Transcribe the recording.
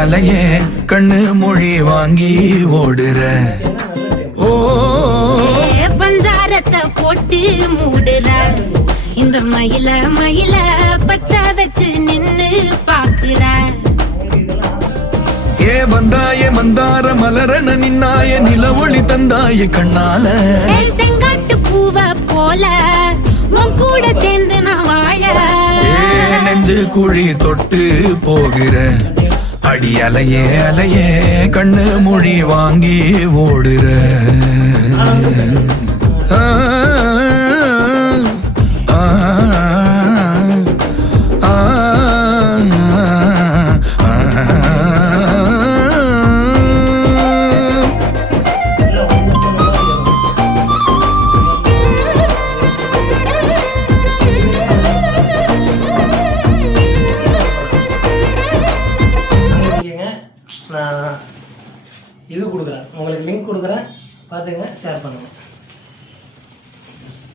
அலையே கண்ணு மொழி வாங்கி ஓடுற. ஓ பஞ்சாரத்தை போட்டு மூடுற இந்த மயில மயில பத்த வச்சு நின்னு பாக்குற. ஏ வந்தாய மந்தார மலரன நின்னாய நில ஒளி தந்தாய கண்ணால. செங்காட்டு பூவ போல உன் கூட சேர்ந்து நான் வாழ. நெஞ்சு குழி தொட்டு போகிற அடி அலையே அலையே கண்ணு மொழி வாங்கி ஓடுற. நான் இது கொடுக்குறேன், உங்களுக்கு லிங்க் கொடுக்குறேன், பார்த்துங்க, ஷேர் பண்ணுங்கள்.